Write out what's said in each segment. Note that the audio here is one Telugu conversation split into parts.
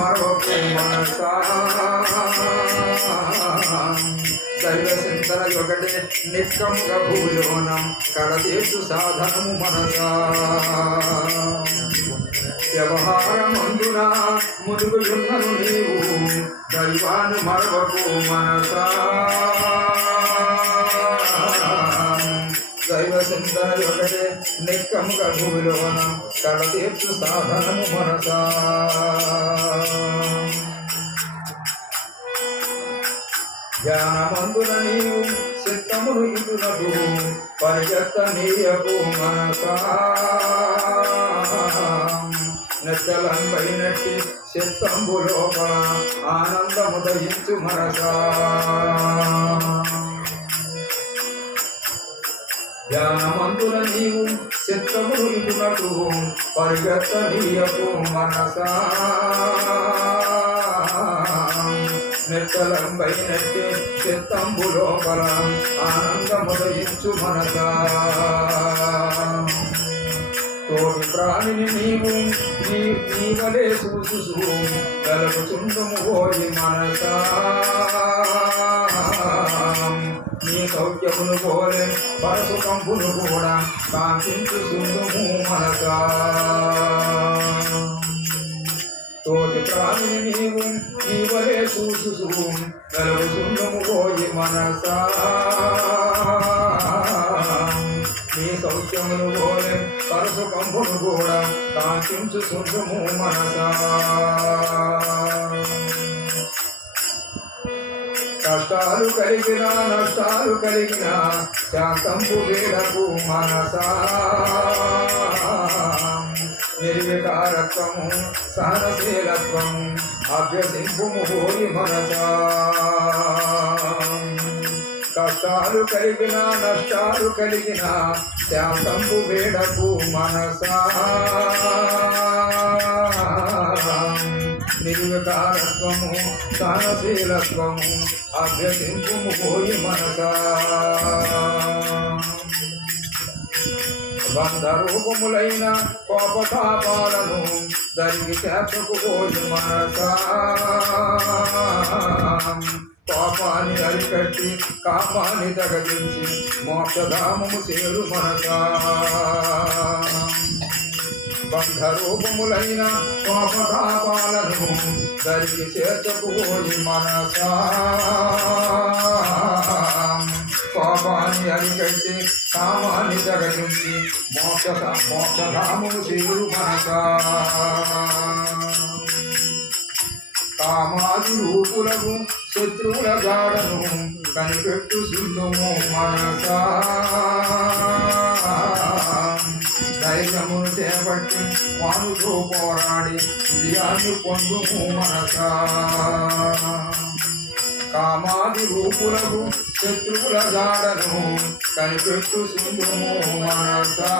మరొక మనసా దైవ చింతన ఒకటే నిక్కముగా భూలోనం కడతీర్చు సాధనము మనసా వ్యవహారమందున మురుగులున్నను నీవు దైవాన్ని మరొక మనసా దైవ చింతన ఒకటే నిక్కముగా భూలోనం కడతీర్చు సాధనము మనసా ధ్యానమందున నీవు చిత్తమును ఇటునకు పరిగెత్తనీయకు మనసా నెచ్చలంపైనట్టి చిత్తంబు లోపల ఆనందము దయించు మనసా ధ్యానమందున నీవు చిత్తమును ఇటునకు పరిగెత్తనీయకు మనసా నెత్తలంపైనట్టి చిత్తంబు లోపల ఆనందముదయించు మనసా తోటి ప్రాణిని నీవు నీవలే చూసు గలుపుచుండుము పోయి మనసా నీ సౌఖ్యమును పోలే పరసు కంపును కూడా కాంక్షించుచుండుము మనసా తోటి ప్రాణిని నీవు నీవలే చూసు గలుపుచుండుము పోయి మనసా నీ సౌఖ్యమును పోలే పరసు కంపును కూడా కాంక్షించుచుండుము మనసా కష్టాలు కలిగిన నష్టాలు కలిగిన శాంతంపు వేడకు మనసా నిర్వికారత్వము సహనశీలత్వము అభ్యసింపుము హోరి మనసా కష్టాలు కలిగిన నష్టాలు కలిగిన శాంతంపు వేడకు మనసా నిర్వికారత్వము సహనశీలత్వము అభ్యసింపుము హోరి మనసా బంధరూపములైన కోపతాపాలను దరికి చేర్చుకుపోయి మనసా పాపాన్ని అరికట్టి కాపాన్ని తగదించి మోక్షధామము చేరు మనసా బంధరూపములైన కోపతాపాలను దరికి చేర్చుకుపోయి మనసా పాపాన్ని అరికట్టి కామాన్ని జగదించి మోక్షధాములు శివుడు మనసా కామాది రూపులకు శత్రువుల గాడను కనిపెట్టు సుందుము మనసా ధైర్యమును చేపట్టి వానుతో పోరాడి విజయాన్ని పొందుము మనసా కామాది రూపులకు శత్రువుల జాడను కనిపెట్టు సుందుము మనసా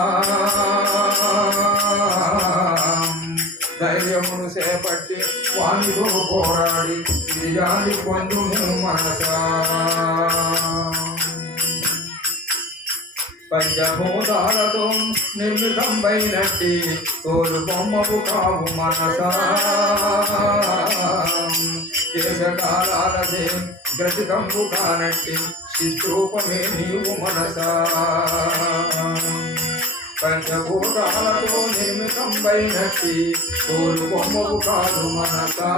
ధైర్యమును చేపట్టి వానితో పోరాడి విజయాన్ని పొందుము మనసా పంచభూతాలతో నిర్మితంబైనట్టి తోలు బొమ్మకు కావు మనసా దేశకాలాలసే గ్రసితంబు కానట్టి చిత్రూపమే నీవు మనసా పంచభూతాలతో నిర్మితంబైనట్టి తోలు బొమ్మకు కాదు మనసా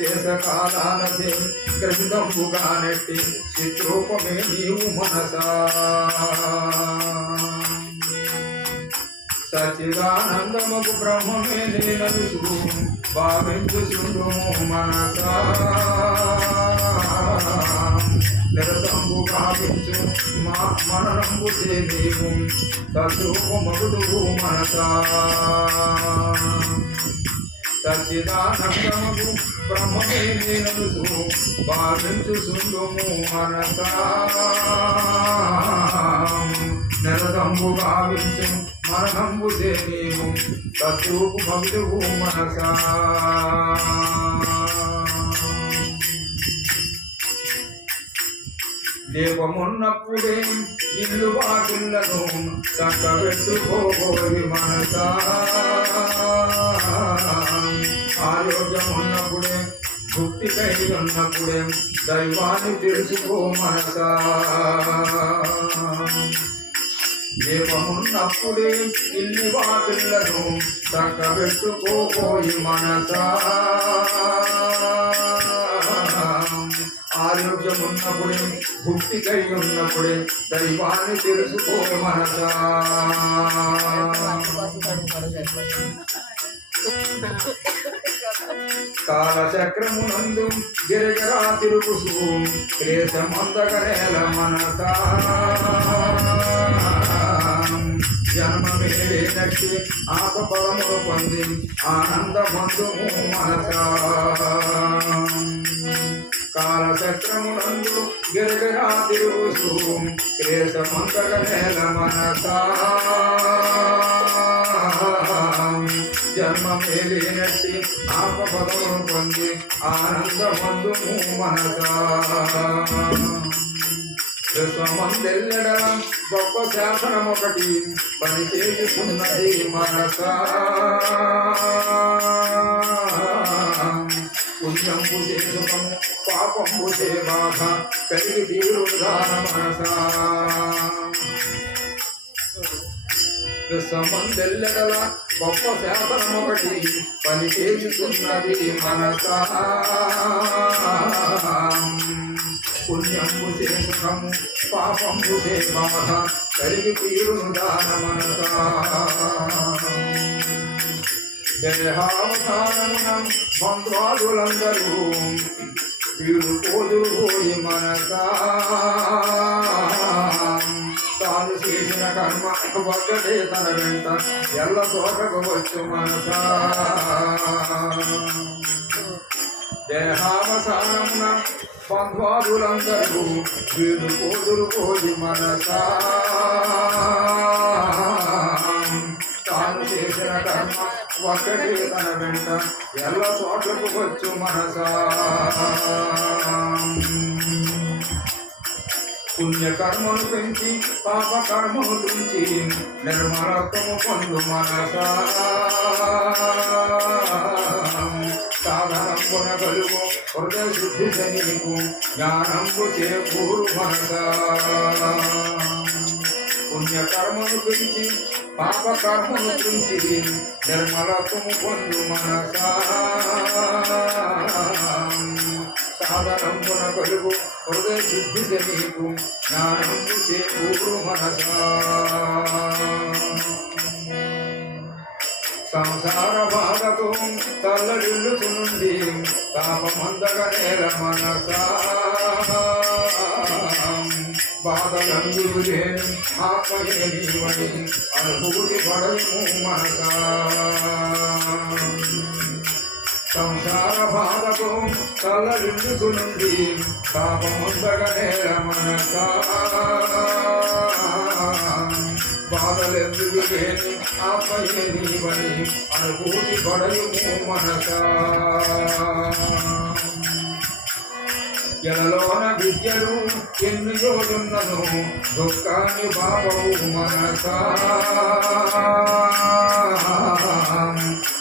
దేశకాలాలసే గ్రసితంబుగా నెట్టి చిత్రూపమే నీవు మనసా సచ్చిదానందమగు బ్రహ్మమే నేనలుసు భావించుచుండుము మనసా నిరతంబు భావించు మననంబు చే నీవు తద్రూపమగుడువు మనసా సచ్చిదానందమగు బ్రహ్మమే నేనలుసు భావించుచుండుము మనసా నిరతంబు భావించు మరణంబు చే నీవు తద్రూపమగుడువు మనసా దేవమున్నప్పుడే ఇల్లు వాకిళ్లను చక్కబెట్టుకోబోయి మనసా ఆరోగ్యం ఉన్నప్పుడే భుక్తి కలిగి ఉన్నప్పుడే దైవాన్ని తెలుసుకో మనసా దేవమున్నప్పుడే ఇల్లి వాకిళ్లను చక్కబెట్టుకోపోయి మనసా ఆరోగ్యం ఉన్నప్పుడే భుక్తి కలిగి ఉన్నప్పుడే దైవాన్ని తెలుసుకో మనసా కాలచక్రమునందు గిరగిరా తిరుగుసు క్లేశమందగనేల మనసా జన్మమేలేనట్టి ఆపపదములు పొంది ఆనందబంధుము మనసా కాలచక్రమునందు గిరగిరా తిరుగుసు క్లేశమందగనేల మనసా జన్మమేలేనట్టి ఆపపదములు పొంది ఆనందబంధుము మనసా విశ్వమందెల్లడ గొప్ప శాసనం ఒకటి పని చేసుకున్నది మనసా పుణ్యంపు చేసుకము పాపంపు బాధ కలిగి తీరుదాన మనసా విశ్వమందెల్లడల గొప్ప శాసనం ఒకటి పని చేసుకున్నది మనసా పుణ్యంబు చేసుకము పాపంబు బాధ కలిగి తీరును దాన మనసా దేహావసానమున బంధ్వాదులందరూ వీడు పోదురుపోయి మనసా తాను చేసిన కర్మ ఒక్కటే తన వెంట ఎల్ల చోటకు వచ్చు మనసా దేహావసానమున బంధ్వాదులందరూ వీడు పోదురుపోయి మనసా తాను చేసిన కర్మ ఒక్కటే తన వెంట ఎల్ల చోట్లకు వచ్చు మనసా పుణ్యకర్మను పెంచి పాపకర్మను తుంచి నిర్మలత్వము పొందు మనసా సాధనంబున కలుగు హృదయ శుద్ధి నీకు జ్ఞానంబు చేకూరు మనసా పుణ్యకర్మను పెంచి పాపకర్మను తుంచి నిర్మలత్వము పొందు మనసా సాధనంబున కలుగు హృదయ శుద్ధి నీకు జ్ఞానంబు చేకూరు మనసా సంసార బాధతో తల్లడిల్లుసు నుండి తాపమందగనేల మనసా బాధలందుకు లేని ఆత్మయే నీవని అనుభూతి పడము మనసా సంసార బాధతో తల్లడిల్లుసు నుండి తాపమందగనేల మనసా బాధలెందుకు లేని ఆపయే నీవని అనుభూతి పడయుము మనసా ఎలలోన విద్యలు ఎన్ని రోజున్నను దుఃఖాన్ని బాబవు మనసా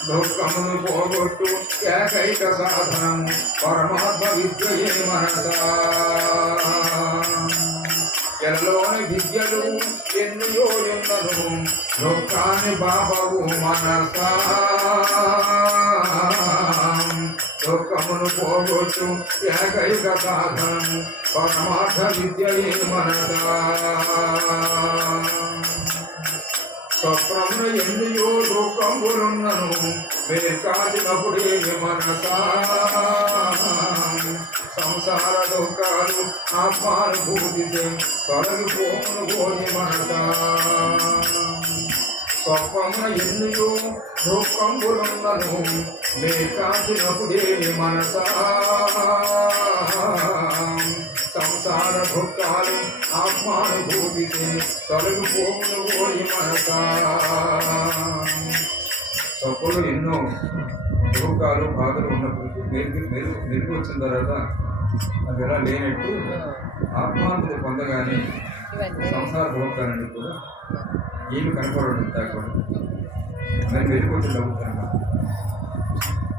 దుఃఖమును పోగొట్టు ఏకైక సాధనము పరమాత్మ విద్యయే మనసా ఎల్లోని విద్యలు ఎన్నో ఉన్నను దుఃఖాన్ని బాబవు మనసా దుఃఖమును పోగొట్టు ఏకైక సాధనము పరమార్థ విద్యయే మనసా స్వప్నమును ఎన్నో దుఃఖములున్నను వేకాచినప్పుడేమి మనసా సంసార దుఃఖాలు ఆత్మానుభూతి తొలగిపోను పోయి మనసా స్వప్నమున ఎన్నో దుఃఖములున్నను వేకాచినప్పుడేమి మనసా సంసార దుఃఖాలు ఆత్మానుభూతి తొలగిపోను పోయి మనసా స్వప్నలు ఎన్నో దుఃఖాలు బాధలు ఉన్నప్పుడు మెరుగు వచ్చిన తర్వాత అది ఎలా లేనట్టు ఆత్మానుభూతి పొందగానే సంసార భోగాలన్నీ కూడా ఏమి కనపడడం కూడా మరి మెరుగు వచ్చి నవ్వుతాను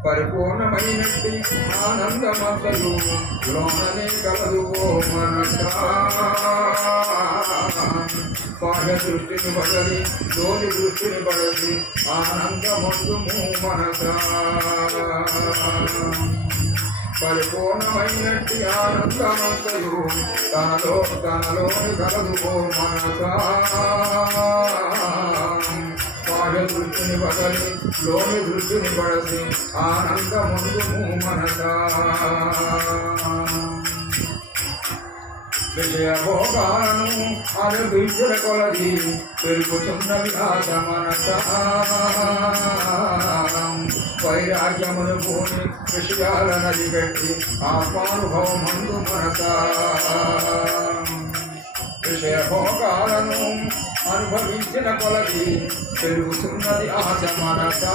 పరిపూర్ణమైనట్టి ఆనందమంతయు లోననే కలదు ఓ మనసా బాహ్య దృష్టిని బదలి లోని దృష్టిని బదలి ఆనందమందుము మనసా పరిపూర్ణమైనట్టి ఆనందమంతయు తనలోని కలదు ఓ మనసా బాహ్య దృష్టిని బదలి లోని దృష్టిని బడసి ఆనందముందుము మనసా విజయభోగాలను అనుభవించిన కొలది పెరుగుతున్న విలాస మనసా వైరాగ్యమును భూమి విషయాల నది పెట్టి ఆత్మానుభవమందు మనసా విషయభోగాలను అనుభవించిన కొలది పెరుగుతున్నది ఆశ మనసా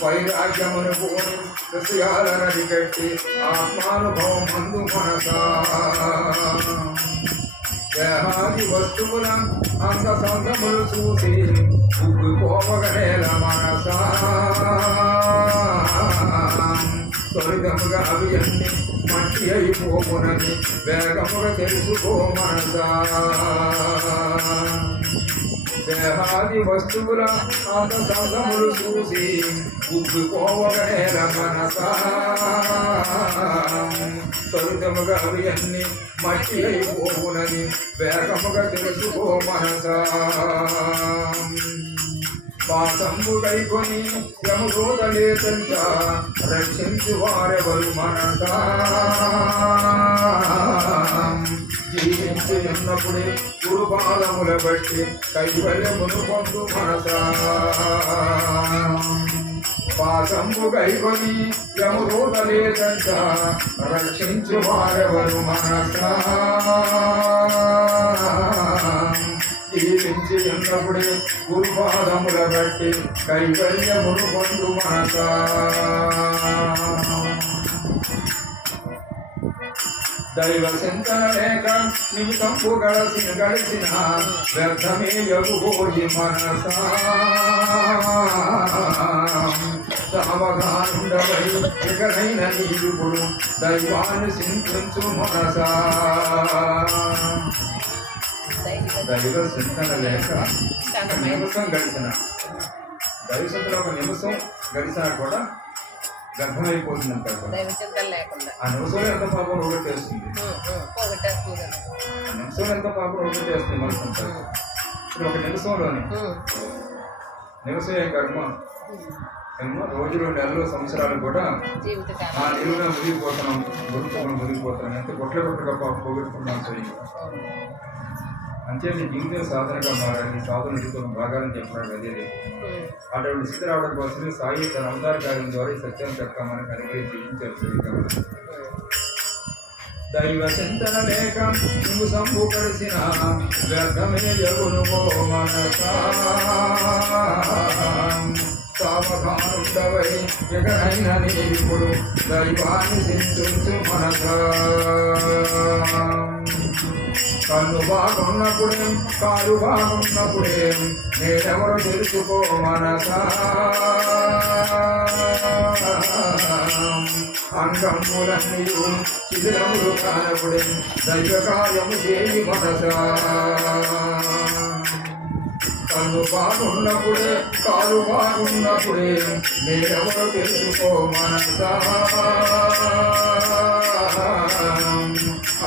వైరాగ్యమును భూమి విషయాల నది పెట్టి ఆత్మానుభవమందు మనసా దేహాది వస్తువుల అంద సంగములు చూసి ఉగ్గుపోవగనేల మనసా త్వరితముగా అవి అన్ని మట్టి అయిపోమునని వేగముగా తెలుసుకో మనసా దేహాది వస్తువుల అంద సంగములు చూసి ఉగ్గుపోవగనేల మనసా త్వరితముగా అవి అన్ని మట్టి అయిపోవునని వేగముగా తెలుసుకో మనసా పాసంబు కైకొని యమదూతలేతంచ రక్షించు వారెవరు మనసా జీవించి ఉన్నప్పుడే గురుపాదముల బట్టి కైవల్యమును పొందు మనసా పాసంబు కైకొని యమదూతలేతంచ రక్షించు వారెవరు మనసా జీవించి ఉన్నప్పుడే గురుపాదముల బట్టి కైవల్యమును పొందు మనసా దైవ చింతన లేక నిమిషంపు గడిచిన వ్యర్థమే యగుబోయి మనసా సావధానుండవై ఎకనైన నీరుపుడు దైవాన్ని చింతించు మనసా దైవ చింతన లేక నిమిషం గడిచిన దైవ చింతన ఒక నిమిషం గడిచినా కూడా గర్భమైపోతుంది ఆ నిమిషంలో ఎంత పాపం ఒకటేస్తుంది నిమిషంలో ఎంత పాపం ఒకటేస్తుంది మనసు ఇప్పుడు ఒక నిమిషంలోనే నిమిషం కర్మ ఏమో రోజులు నెలలు సంవత్సరాలు కూడా ఆ నిలువున మునిగిపోతున్నాం గురుకులు మునిగిపోతున్నాం ఎంత కొట్లుగా పోగొట్టుకున్నాం స్వయం అంతే నీ జీవితం సాధనగా మారాలి సాధన జీవితం భాగాలని చెప్పినాడు అదే అటువంటి స్థితి రావడం కోసమే సాయి తన అవతార కార్యం ద్వారా ఈ సత్యాన్ని చెప్తామని అనుగ్రహించారు. దైవ చింతన లేక నువ్వు సంభూపడిసిన వ్యర్థమే యగును మనసా సావధానుండవై ఎగనైన నీరిప్పుడు దైవాన్ని చింతించు మనసా కన్ను బాగున్నప్పుడే కాలు బాగున్నప్పుడే నేనెవరు తెలుసుకో మనసా అంగములన్నీయు శిథిలములు కానప్పుడే దైవ కార్యము చేయి మనసా కన్ను బాగున్నప్పుడే కాలు బాగున్నప్పుడే నేనెవరు తెలుసుకో మనసా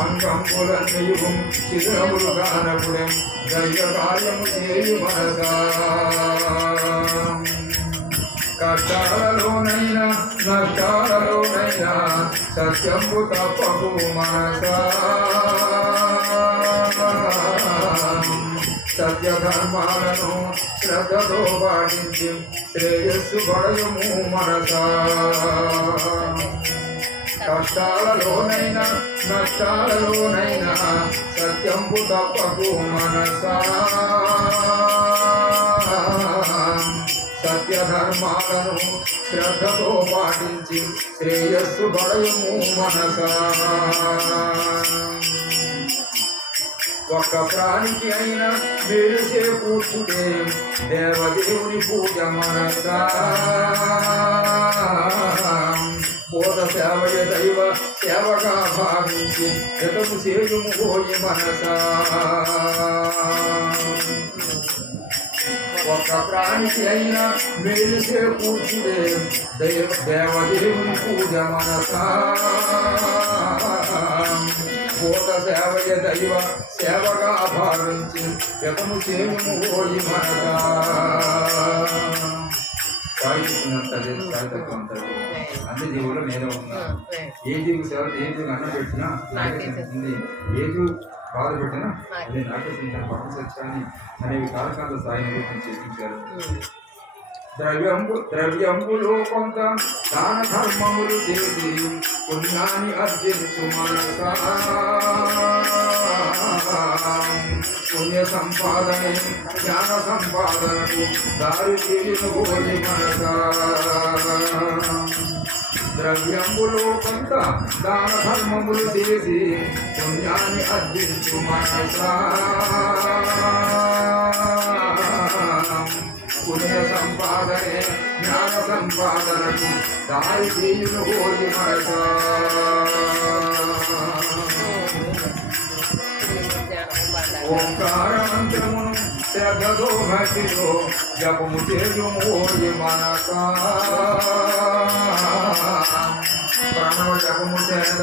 అంగములన్నీయు శిథిలములు కానప్పుడే దైవ కార్యము చేయి మనసా కష్టాలలోనైనా నష్టాలలోనైనా సత్యము తప్పకు మనసా సత్యధర్మాలను శ్రద్ధతో పాటించి శ్రేయస్సు పడయము మనసా కష్టాలలోనైనా నష్టాలలోనైనా సత్యము తప్పకు మనసా సత్యధర్మాలను శ్రద్ధతో పాటించి శ్రేయస్సు పడయము మనసా ఒక్క ప్రాణికి అయినా మేలుసే కూర్చుడే దేవదేవుని పూజ మనసా బోధ సేవయ దైవ సేవగా భావించి జతము సేయుము పోయి మనసా ఒక్క ప్రాణికి అయినా మేలుసే కూర్చుడే దేవదేవుని పూజ మనసా బోధ సేవయ దైవ సేవగా భావించి జతము సేయుము పోయి మనసా సాహిత్యం అంటారు అన్ని జీవులు నేను ఉన్నా ఏ జీవి సేవ ఏ జీవి అన్నం పెట్టినా నాకే చెందుతుంది ఏ జీవి బాధ పెట్టినా అది నాకే చెందిన పరమ సత్యాన్ని అనేవి కారకాల సాయి నిరూపణ చేయించారు. ద్రవ్యంబులో కొంత దాన ధర్మములు చేసి పుణ్యాన్ని అర్జించు మనసా పుణ్య సంపాదనే జ్ఞాన సంపాదనకు దారి తీరిను పోయి మనసా ద్రవ్యంబులో కొంత దాన ధర్మములు చేసి పుణ్యాన్ని అర్జించు మనసా పుణ్య సంపాదనే జ్ఞాన సంపాదనకు దారి తీరును పోయి మనసా ఓంకార మంత్రమును శ్రద్ధతో భక్తితో జపము చేయుము పోయి మనసా ప్రణవ జపము చేద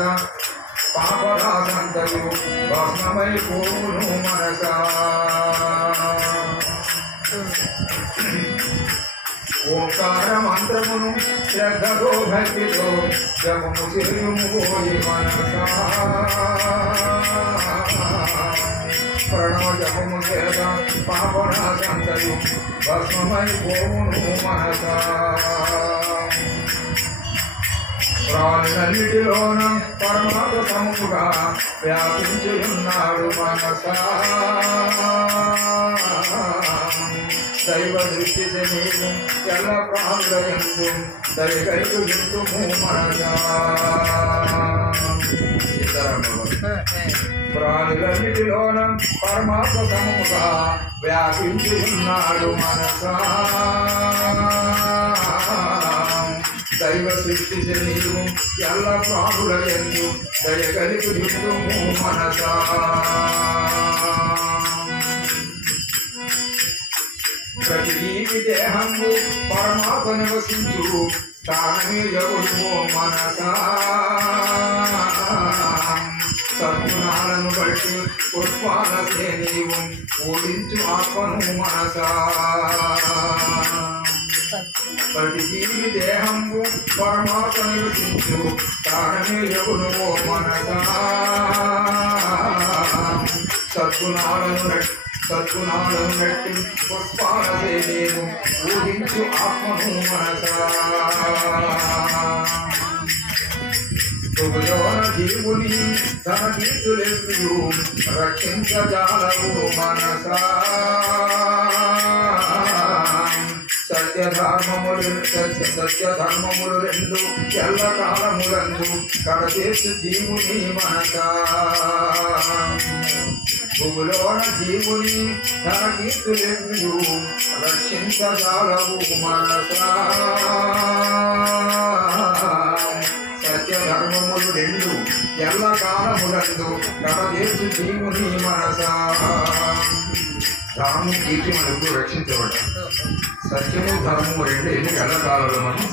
పాపరాసంతయు భస్మమై పోవును మనసా ఓంకార మంత్రమును శ్రద్ధతో భక్తితో జపము చేయుము పోయి మనసా ప్రణవ జపము చేత పాపనాశంతయు భస్మమై పోవును మనసా ప్రాణులన్నిటిలోన పరమాత్మ సముగా వ్యాపించి ఉన్నాడు మనసా దైవ దృష్టి నీవు ఎల్ల ప్రాణులయందు దయగైదు ఇందుము మనసా ప్రాణులన్నిటిలోన పరమాత్మ సముగా వ్యాపించి ఉన్నాడు మనసా దైవ సృష్టి నీవు ఎల్ల ప్రాణులయందు దయగలిగి ఇందుము మనసా ప్రతి జీవి దేహము పరమాత్మ నివసించు స్థానమే జగును మనసా సద్గుణాలను బట్టి పుష్పాలసే నీవు పూజించు ఆత్మను మనసా ప్రతి జీవి దేహము పరమాత్మ నివసించు స్థానమే జగును మనసా సద్గుణాలను నట్టి పుష్పాలసే నీవు పూజించు ఆత్మను మనసా తుగయోన జీవుని తన కీర్తులెప్పుడు రక్షించజాలవు మనసా సత్యధర్మములు రెండు ఎల్లకాలములందు కడచేసు జీవుని మనసా భూలోన జీవుని తన కీర్తులెప్పుడు రక్షించజాలవు మనసా సత్యధర్మములు రెండు ఎల్లకాలములందు కడచేసు జీవుని మనసా ధర్మము కీర్తి మనకు రక్షించబడ్డ సత్యము ధర్మము రెండు ఎన్ని ఎల్లకాలంలో మనం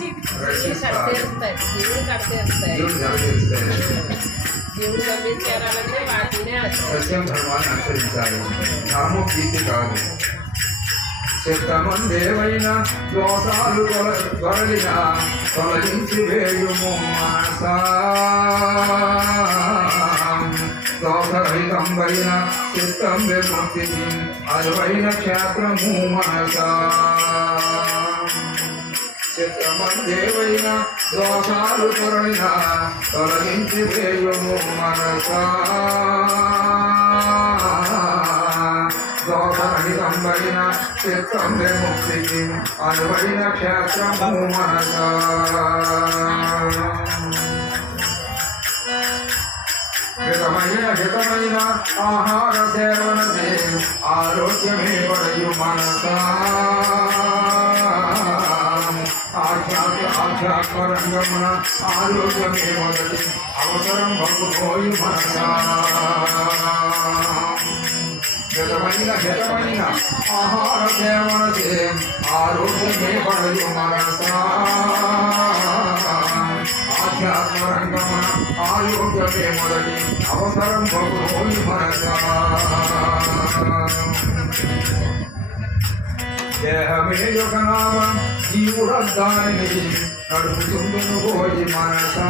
రక్షిస్తారు దేవుడు జరగేస్తాయి సత్యం ధర్మాన్ని అనుసరించాలి ధర్మం కీర్తి కాదు చిత్తమందేవైన దోషాలు తొలగిన తొలగించి వేయుము మనసా దోషరహితంబైన చిత్తం విముక్తిని అరువైన క్షేత్రము మనసా చిత్తమందేవైన దోషాలు తొలగిన తొలగించి వేయుము మనసా దోషరహితంబైన చిత్తం విముక్తికి అరువైన క్షేత్రము మనసా హితమైన ఆహార సేవన ఆరోగ్యమే పడయు మనసా ఆధ్యాత్మరంగమున ఆరోగ్యమే మొదటి అవసరం బహుపోయి మనసా హితమైన ఆహార సేవన ఆరోగ్యమే పడయు మనసా ఆధ్యాత్మరంగమున ఆరోగ్యమే మొదటి అవసరం బహుపోయి మనసా దేహమే యొక్క నామం జీవుడద్దాని నడుపుతుందును పోయి మనసా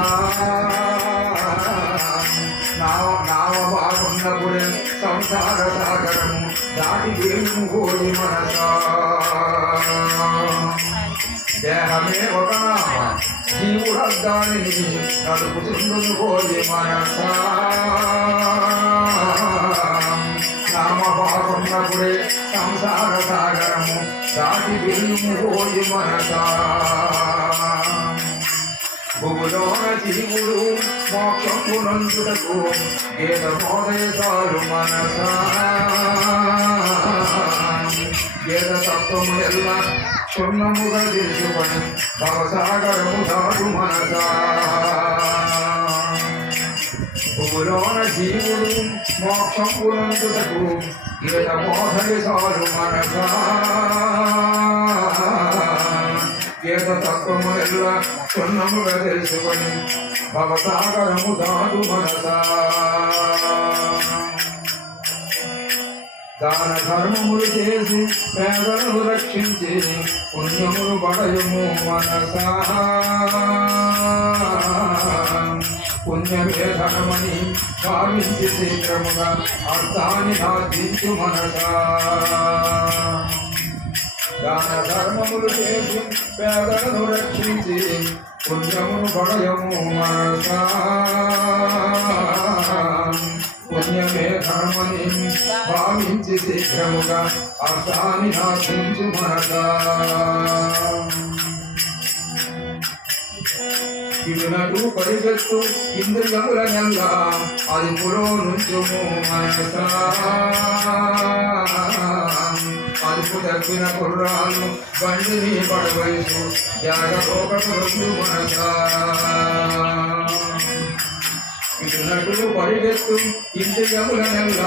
నావ బాగున్నప్పుడే సంసార సాగరము దాటి దేవును పోయి మనసా దేహమే ఒక నామ జీవుడద్దాని నడుపుతుందును పోయి మనసా నామ బాగున్నప్పుడే సంసార సాగరము దాటి దేవును పోయి మనసా భూలోన జీవుడు మోక్షమునందుటకు గీత మోదయసాలు మనసా గీత తత్వము ఎల్లా క్షుణ్ణముగా తెలుసుకొని భవసాగరము దాటు మనసా భూలోన జీవుడు మోక్షమునందుటకు గీత మోదయసాలు మనసా గీత తత్వములెల్లా క్షుణ్ణముగా తెలుసుకొని భవసాగరము దాటు మనసా దాన ధర్మములు చేసి పేదలను రక్షించి పుణ్యములు పడయము మనసా పుణ్యమే ధర్మని భావించి శీఘ్రముగా అర్థాన్ని ఆర్జించు మనసా దాన ధర్మములు చేసి పేదలను రక్షించి పుణ్యమును పడయము మనసా పుణ్యమే ధర్మని భావించి శీఘ్రముగా అర్థాన్ని ఆశించు మనసా ఇటునటు పరిగెత్తు ఇంద్రియముల నెల్ల అదుపులో నుంచుము మనసా అదుపు తగ్గిన కుర్రాలు బండిని పడవయసు జాగరోగటు మనసా ఇటునటు పరిగెత్తు ఇంద్రియముల నెల్ల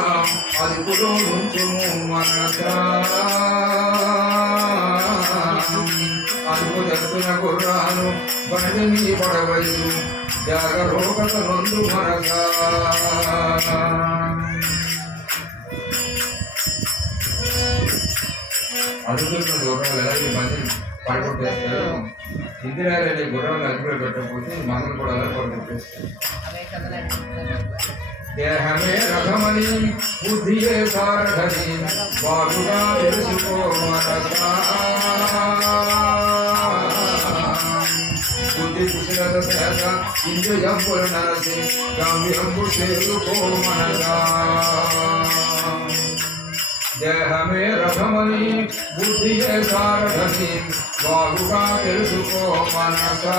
అదుపులో నుంచుము మనసా అదుపు తగ్గిన కుర్రాలు బండిని పడవయసు జాగరోగత నొందు మనసా అదుపున్న గుర్రాలు ఎలాంటి మంది పడగొట్టేస్తారు ఇందిరారెడ్డి గుర్రాలు అదుపులో పెట్టకపోతే మందులు కూడా అలా పడగొట్టేస్తారు దేహమే రథమని బుద్ధియే సారథని బాగుగా తెలుసుకో మనసా బుద్ధి కుశలత సేత ఇంద్రియంబుల నరసి గమ్యంబు చేరుకో మనసా దేహమే రథమని బుద్ధియే సారథని బాగుగా తెలుసుకో మనసా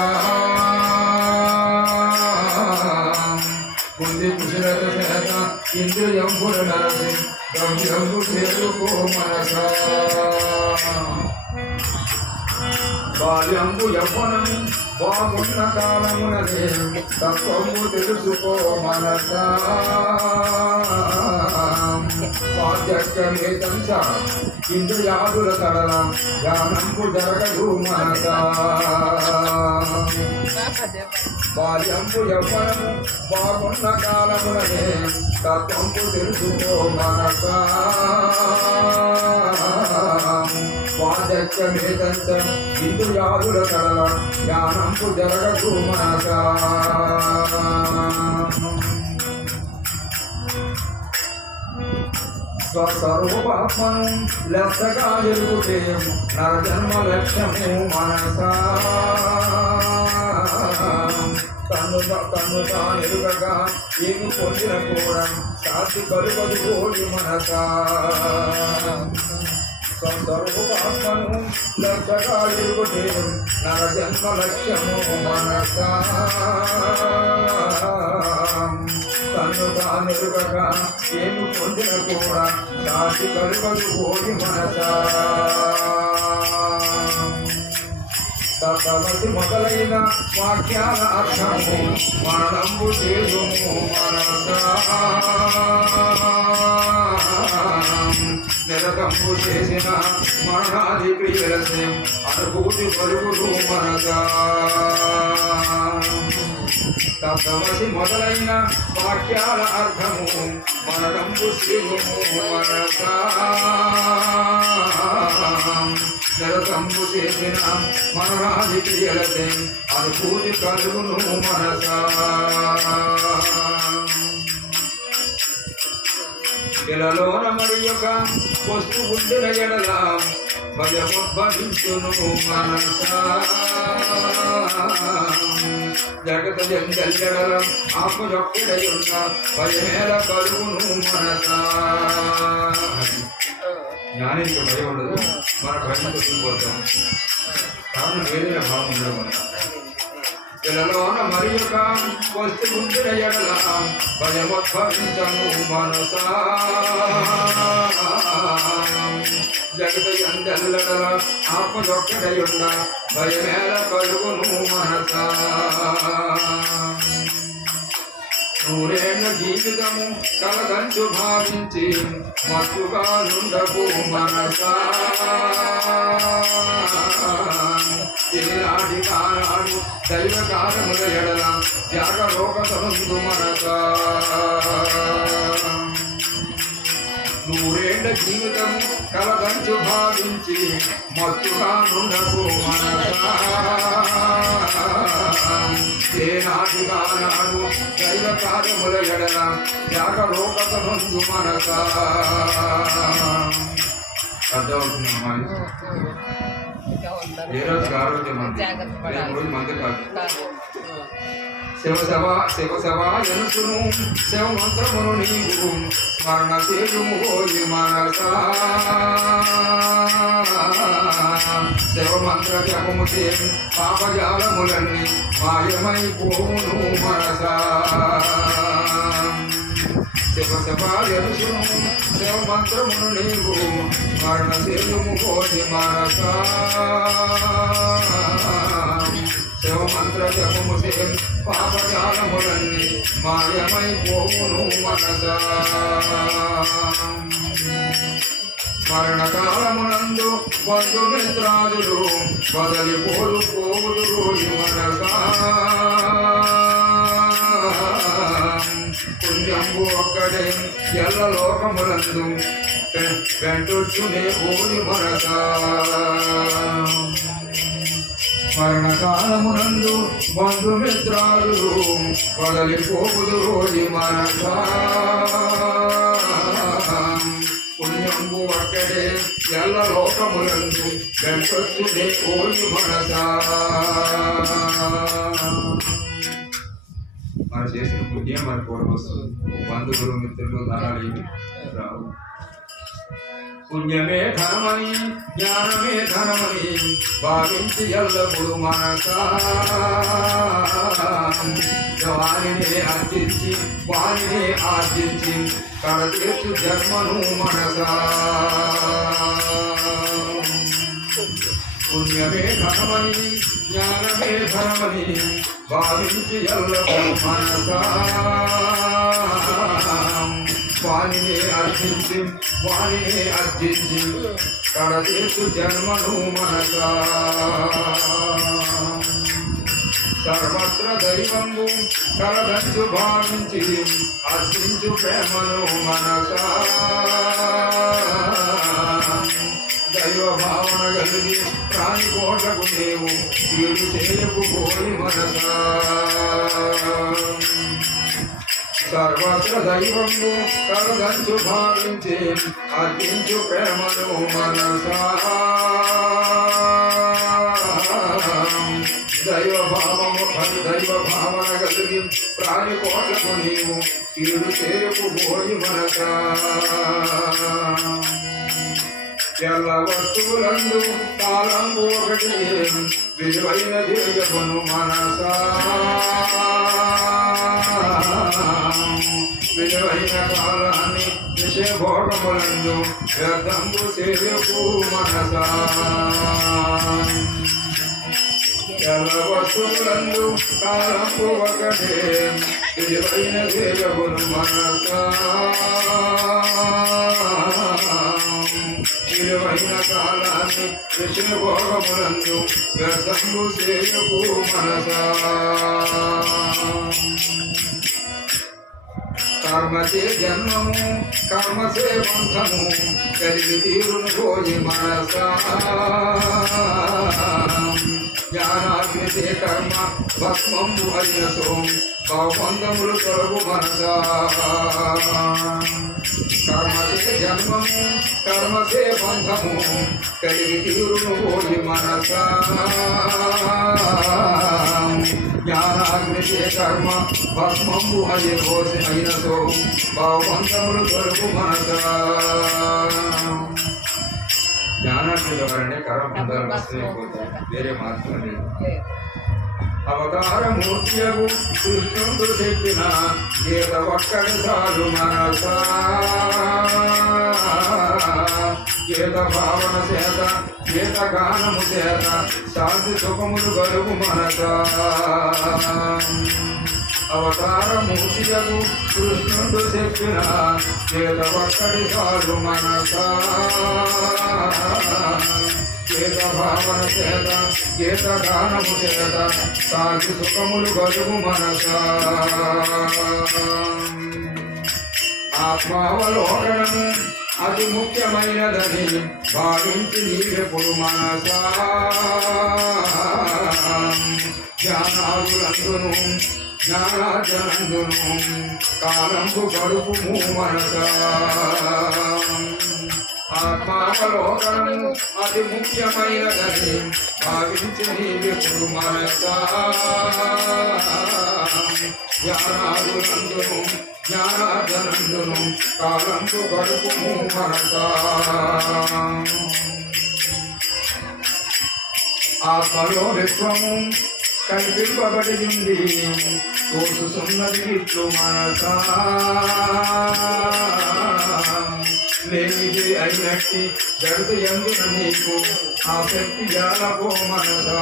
బుద్ధి కుశలత చేత ఇంద్రియంబుల నరసి గమ్యంబు చేరుకో మనసా బాల్యంబు యవ్వనము బాగున్న కాలమునదే తత్వము తెలుసుకో మనసా వాద్యకమేతంచ ఇంద్రియాదుల తడల ధ్యానంబు జరగదు మనసా బాల్యంబు యవ్వనము బాగున్న కాలమునదే తత్వము తెలుసుకో మనసా వాద్యకమేతంచ ఇంద్రియాదుల తడల ధ్యానంబు జరగదు మనసా స్వస్వరూపాత్మను లెస్సగా ఎరుగుటే నరజన్మ లక్ష్యము మనసా తన్ను తానెరుగగా ఏమి పొందిన కూడా శాంతి కలుగదు కోడి మనసా స్వస్వరూపాత్మను లెస్సగా ఎరుగుటే నరజన్మ లక్ష్యము మనసా తన్ను తానెరుగక ఏమి పొందిన కూడా శాంతి కలుగదు ఓడి మనసా తపసి మొదలైన వాక్యాల అర్థము మననంబు చేయుము మనసా నిరతంబు చేసిన మరణాది క్రియలసే అనుభూతి పలుకులు మనసా తపసి మొదలైన వాక్యాల అర్థము మననంబు చేయుము మనసా నిరతంబు చేసిన మరణాది క్రియలసే అనుభూతి కలుగును మనసా ఇలలోన మరి యొక్క వస్తు ఉండిన ఎడల భయముద్భవించును మనసా జగత జంగెడల ఆపులొక్కడయున్న భయమేల కలుగును మనసా జ్ఞానికి భయం ఉండదు మన భయంతో తిరిగిపోతాం కారణం వేరే భావం ఉండడం వల్ల ఇలలోన మరి యొక్క వస్తు ఉండిన ఎడల భయముద్భవించను మనసా జగత ఎందెల్లడల ఆపదొక్కడయుండ భయమేల కలుగును మనసా నూరేళ్ల జీవితము కలగంచు భావించి మత్తుగా నుండకు మనసా ఈనాటి కానాడు దైవ కారముల ఎడల జాగరోగతనుందు మనసా నూరేళ్ల జీవితము కలగంచు భావించి మత్తుగా నుండకు మనసా ఏనాటి కానాడు దైవ కార్యముల ఎడల జాగరూకతనుందు మనసా అర్థమవుతుందమ్మా ఏ రోజు ఆరోగ్యం రోజు మంది కాదు శివ ఎనుసును శివ మంత్రమును నీవు స్మరణ చేయుము హోయి మనసా శివ మంత్ర జపము చే పాపజాలములన్నీ మాయమైపోవును మనసా శివ ఎనుసును శివ మంత్రమును నీవు స్మరణ చేయుము హోయి మనసా శివ మంత్ర జపము చే పాపజాలములన్నీ మాయమైపోవును మనసా మరణకాలమునందు బంధుమిత్రాదులు బదలిపోలు పోవుదురు మనసా పుణ్యంబు ఒక్కడే ఎల్ల లోకములందు వెంటొచ్చునే పోయి మనసా మరణకాలమునందు బంధుమిత్రాదులు వదలిపోవుదురోజి మనసా పుణ్యంబు అక్కడే ఎల్ల లోకములందు వెంటొచ్చునే పోయి మనసా మనం చేసిన పుణ్యం మన పూర్వం వస్తుంది బంధువులు మిత్రులు ధనాలు ఇవి రావు పుణ్యమే ధనమని జ్ఞానమే ధనమని భావించి ఎల్లప్పుడు మనసా వారినే అర్జించి వారినే ఆర్జించి కడతీర్చు జన్మను మనసా పుణ్యమే ధనమని జ్ఞానమే ధనమని భావించి ఎల్లప్పుడు మనసా వారినే అర్జించి వారినే అర్జించి కడతీర్చు జన్మను మనసా సర్వత్ర దైవంబు కలదంచు భావించి అర్జించు ప్రేమను మనసా దైవ భావన కలిగి ప్రాణి కోటకు నీవు తీరు చేయకు పోయి మనసా సర్వత్ర దైవంబు కలదంచు భావించి అర్జించు ప్రేమను మనసా దైవ భావన కలిగి ప్రాణి కోటకు నీవు తీరు చేయకు పోయి మనసా ఎల్ల వస్తువులందు కాలంబు ఒకటి విలువైన దీర్ఘమును మనసా విలువైన కాలాన్ని నిషేభోగములందు వ్యర్థంబు సేవ్యపు మనసా ఎల్ల వస్తువులందు కాలంపు ఒకటే విలువైన సేవకును మనసా విలువైన కాలాన్ని విషయభోగములందు వ్యర్థంబు సేయకు మనసా కర్మచే జన్మము కర్మచే బంధము కలిగి తీరును పోయి మనసా జ్ఞానాగ్నిచే కర్మ భస్మము అయ్యసో భావబంధములు తొలగు మనసా కర్మచే జన్మము కర్మచే బంధము కలిగి తీరును పోయి మనసా జ్ఞానాగ్నిచే కర్మ భస్మము అయినసో భావబంధములు తొలగు మనసా జ్ఞానాగ్ని ఎవరంటే కర్మబంధాలు నష్టమైపోతాయి వేరే మార్గం లేదు అవతారమూర్తియగు కృష్ణుడు చెప్పిన గీత ఒక్కడి చాలు మనసా గీత భావన చేత గీత గానము చేత శాంతి సుఖములు గలుగు మనసా అవతారమూర్తియగు కృష్ణుడు చెప్పిన గీత ఒక్కడి చాలు మనసా గీత భావన చేత గీత గానము చేత శాంతి సుఖములు గలుగు మనసా ఆత్మావలోకనము అతి ముఖ్యమైనదని భావించి నీవెప్పుడు మనసా జ్ఞానాదులందును జ్ఞానార్జనందును కాలంపు గడుపుము మనసా ఆత్మావలోకనము అతి ముఖ్యమైనదని భావించి నీవెప్పుడు మనసా జ్ఞానాదులందును జ్ఞానార్జనందును కాలంపు గడుపుము మనసా ఆత్మలో విశ్వము కల్పింపబడింది తోచుతున్నది ఇట్లు మనసా లేనిది అయినట్టి జగతు ఎందున నీకు ఆసక్తి జాలపో మనసా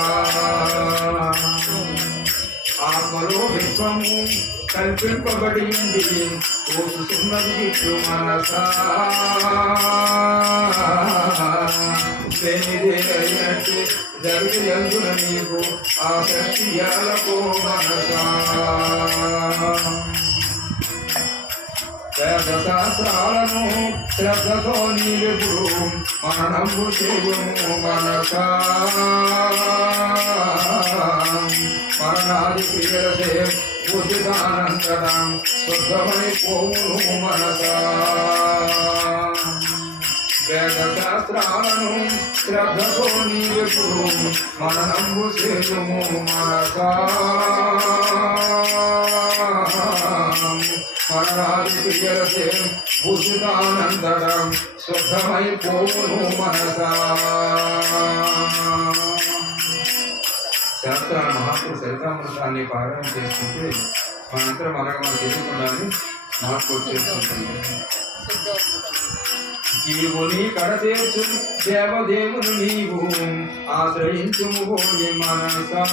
ఆత్మలో విశ్వము కల్పింపబడి ఉంది తోచుతున్నది ఇట్లు మనసా లేనిదే అయినట్టు జగతు ఎందున నీకు ఆసక్తి జాలపో మనసా శాస్త్రాలను శ్రద్ధతో నీవెప్పుడు మననము చేయుము మనసా మరణాది క్రియలసే ఉచితానంతరం శుద్ధమైపోవును మనసా వేదశాస్త్రాలను శ్రద్ధతో నీవెప్పుడు మననము చేయుము మనసా మరణాది క్రియలసే భూషితానందరం శుద్ధమైపోవును మనసా శాస్త్రాల మహాత్ముడు చరితామృతాన్ని పారాయణ చేసుకుంటే మనంతా మనకు మనం తెలియకుండానే మార్పు చేసుకుంటుంది జీవుని కడతేర్చు దేవదేవుని నీవు ఆశ్రయించుము పోయి మనసా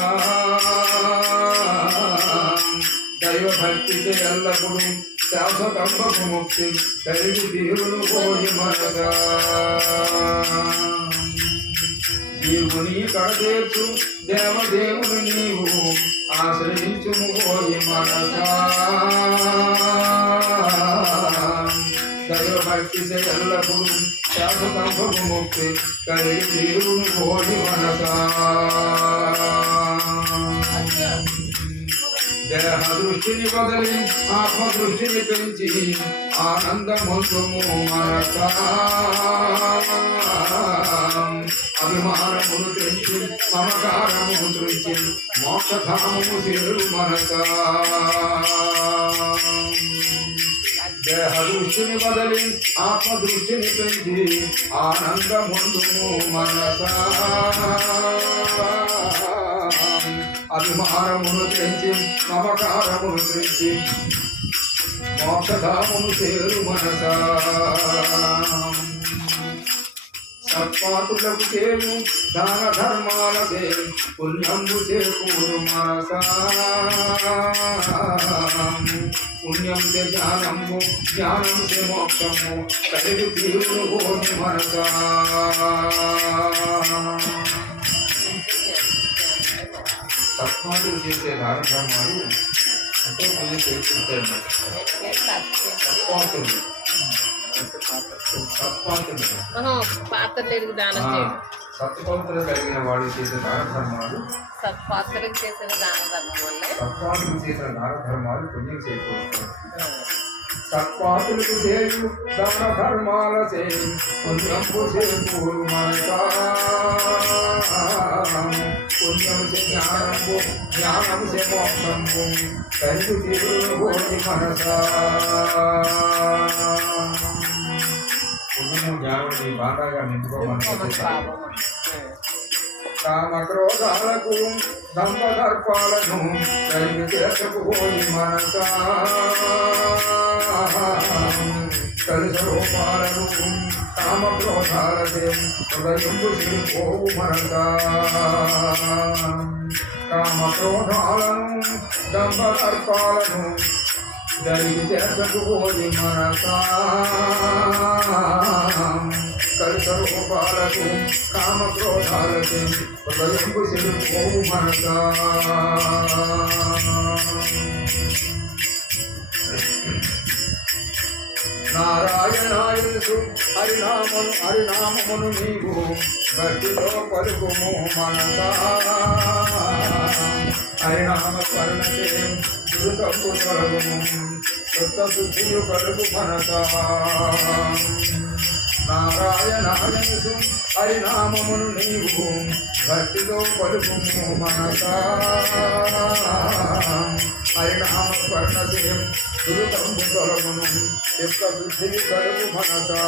దైవ భక్తి ఎల్లప్పుడు శాశ్వతంబకు ముక్తి కలిగి తీరును పోయి మనసా జీవుని కడతేర్చు దేవదేవుని నీవు ఆశ్రయించుము పోయి మనసా దైవ భక్తి ఎల్లప్పుడు శాశ్వతంబకు ముక్తి కలిగి తీరును పోయి మనసా దేహ దృష్టిని వదలి ఆత్మ దృష్టిని పెంచి ఆనందముందుము మనసా అభిమానమును పెంచి మమకారము త్రించి మోక్షధామము చేరు మనసా దేహ దృష్టిని వదలి ఆత్మ దృష్టిని పెంచి ఆనందముందుము మనసా అభిమానమును పెంచి మమకారమును పెంచి మోక్షధామము చేరు మనసా సత్పాతులకు సేవు దాన ధర్మాల సేవు పుణ్యంబు చేకూరు మనసా పుణ్యం సే జ్ఞానంబు జ్ఞానం సే మోక్షము కలిగి తీరును భోగి మనసా సత్పాతులు చేసే దాన ధర్మాలు ఎంతో పుణ్యం చేకూరుతాయి. సత్పాతులు పాత్రలకు దానం చేయడం, సత్పాత్రలు కలిగిన వాడు చేసే దాన ధర్మాలు సత్పాత్రలకు చేసిన దాన ధర్మం వల్ల సత్పాతులు చేసిన దాన ధర్మాలు పుణ్యం చేకూరుతాయి. సత్పాతులకు సేయు దాన ధర్మాల సేయు పుణ్యంబు చేకూరు మనసా పుణ్యం సే జ్ఞానంబు జ్ఞానం సే మోక్షంబు కలిగి తీరును భోగి మనసా పుణ్యము జ్ఞానం బాగా నింపుకోమని కామక్రోధాలకు దంపదర్పాలను కలిగి చేసుకుపోయి మనసా కలిసరూపాలను కామక్రోధాలదే హృదయంబు సిరిపోవు మనసా కామక్రోధాలను దంపదర్పాలను కలిగి చేసుకుపోయి మనసా కలిసరూపాలకు కామక్రోధాలకే హృదయంబు సిరిపోవు మనసా నారాయణాయసు హరినామమును నీవు భక్తితో పలుకుము మనసా హరినామ స్మరణసే దుర్గపు తొలగుము కొత్త శుద్ధియు కలుగు మనసా నారాయణాయసు హరినామమును నీవు భక్తితో పలుకుము మనసా హరినామ స్మరణసే దుర్గపు తొలగుము చిత్త శుద్ధిని కలుగు మనసా